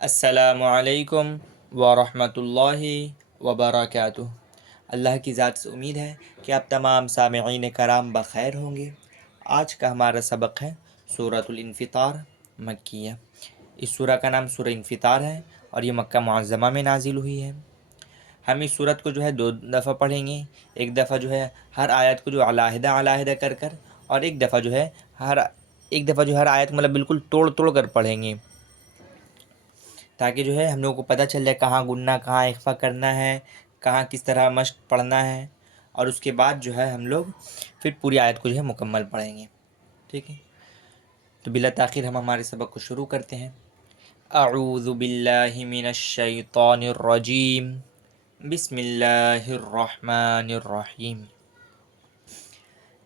अस्सलामुअलैकुम वरहमतुल्लाहि वबरकातुह। अल्लाह की ज़ात से उम्मीद है कि आप तमाम सामिईन कराम बख़ैर होंगे। आज का हमारा सबक है सूरतुल इन्फ़ितार मक्किया। इस सूरा का नाम सूरह इन्फ़ितार है और ये मक्का मुअज़्ज़मा में नाजिल हुई है। हम इस सूरत को जो है दो दफ़ा पढ़ेंगे। एक दफ़ा जो है हर आयत को जो अलहदा अलहदा कर कर, और एक दफ़ा जो है हर आयत मतलब बिल्कुल तोड़ तोड़ कर पढ़ेंगे, ताकि जो है हम लोगों को पता चल जाए कहाँ गुन्ना, कहाँ इख्फा करना है, कहाँ किस तरह मश्क पढ़ना है। और उसके बाद जो है हम लोग फिर पूरी आयत को जो है मुकम्मल पढ़ेंगे। ठीक है, तो बिला ताख़ीर हम हमारे सबक को शुरू करते हैं। अऊज़ु बिल्लाहि मिनश शैतानिर रजीम। बिस्मिल्लाहिर रहमानिर रहीम।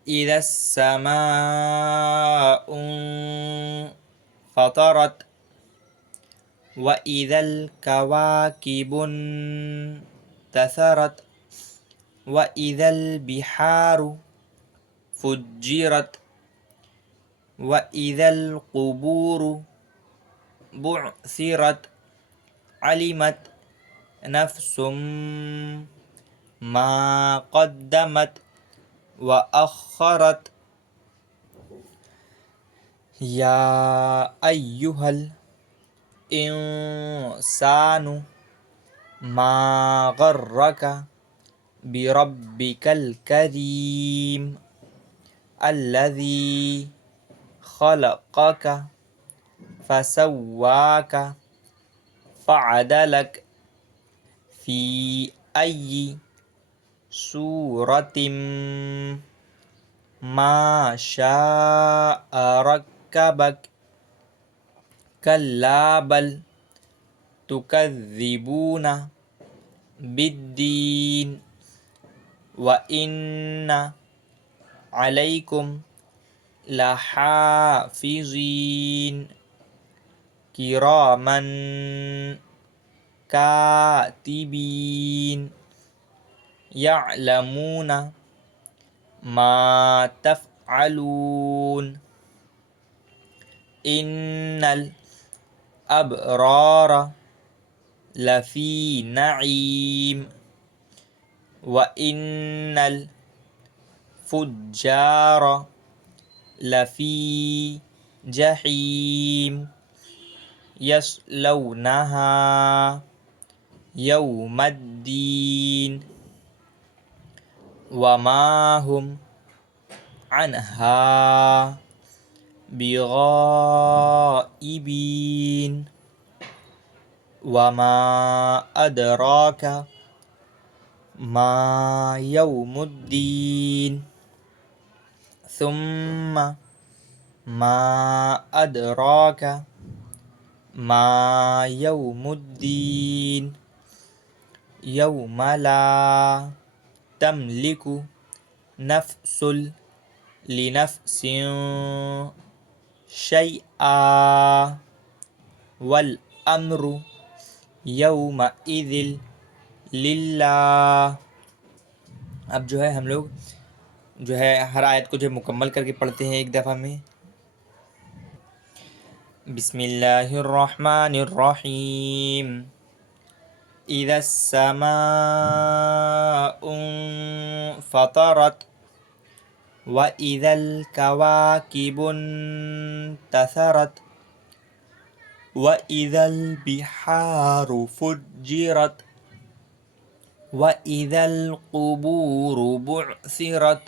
इज़ा समाउ फ़तरत व इज़ल कवाकिबुन तसरत व इज़ल बिहारु फुज्जिरत व इज़ल क़ुबूरु बुअसिरत अलिमत नफ्सुम मा क़द्दमत व अख़रत। या अय्युहल इंसानु मा गर्रक बिरब्बिकल करीम अल्लज़ी खलक़क फसव्वाक फ़अदलक फ़ी अय्यि सूरतिम मा शाअ रक्कबक कल्ला बल तुकज़्ज़िबूना बिद्दीन व इन्ना अलैकुम लहाफ़िज़ीन किरामन कातिबीन यअलमूना मा तफ़अलून। इन्नल अबरार लफ़ी नईम व इन्नल फुज्जार लफ़ी जहीम यस्लौनहा यौमद्दीन वमा हुम अन्हा बिगाइबीन वमा अदराक मा यौमुद्दीन सुम्मा मा अदराक मा यौमुद्दीन यौम ला तमलिकु नफ्सुल लिनफ्सिन शैआ वल अम्रु यौमइज़िल लिल्लाह। अब जो है हम लोग जो है हर आयत को जो है मुकम्मल करके पढ़ते हैं एक दफ़ा में। बिस्मिल्लाहिर्रहमानिर्रहीम। इज़ा समाउ फ़तरत व इज़ल कवाकिबुन तसरत व इज़ल बिहारु फुज्जिरत व इज़ल क़ुबूरु बुअसिरत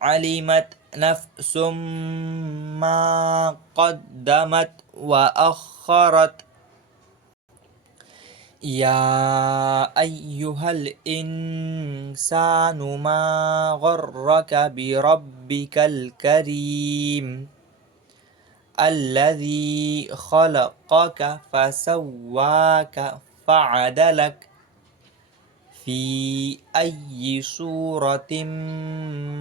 अलिमत नफ्सुम मा क़द्दमत व अख़रत। या अय्युहल इंसानु मा गर्रक बिरब्बिकल करीम अल्लज़ी खलक़क फसव्वाक फ़अदलक फ़ी अय्यि सूरतिम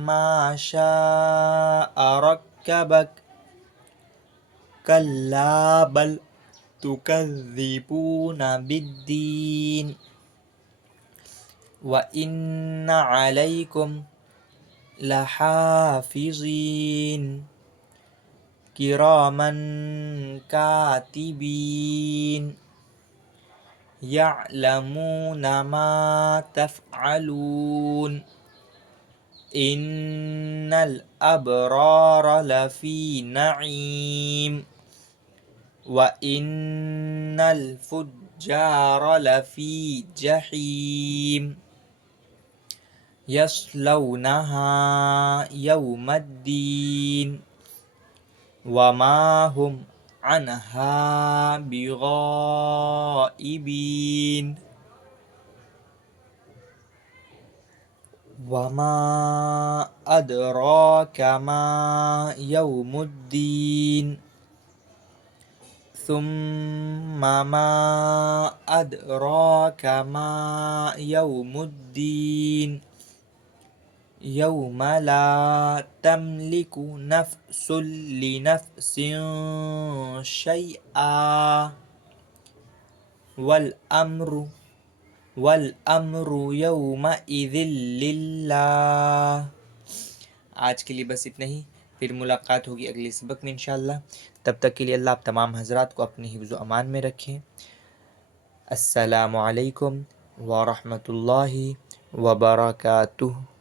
मा शाअ रक्कबक कल्ला बल तुकज़्ज़िबूना बिद्दीन व इन्ना अलैकुम लहाफ़िज़ीन किरामन कातिबीन यअलमून मा तफ़अलून इन्नल अबरार लफ़ी नईम व इन्नल फुज्जार लफ़ी जहीम यस्लौनहा यौमद्दीन वमा हुम अन्हा बिगाइबीन वमा अदराक मा यौमुद्दीन सुम्मा मा अदराक मा यौमुद्दीन यौम ला तमलिकु नफ्सुल लिनफ्सिन शैआ वल अम्रु यौमइज़िन लिल्लाह। आज के लिए बस इतना ही, फिर मुलाकात होगी अगले सबक में इंशाअल्लाह। तब तक के लिए अल्लाह आप तमाम हजरात को अपने हिफ्ज़ व अमान में रखें। अस्सलामु अलैकुम व रहमतुल्लाहि व बरकातुहू।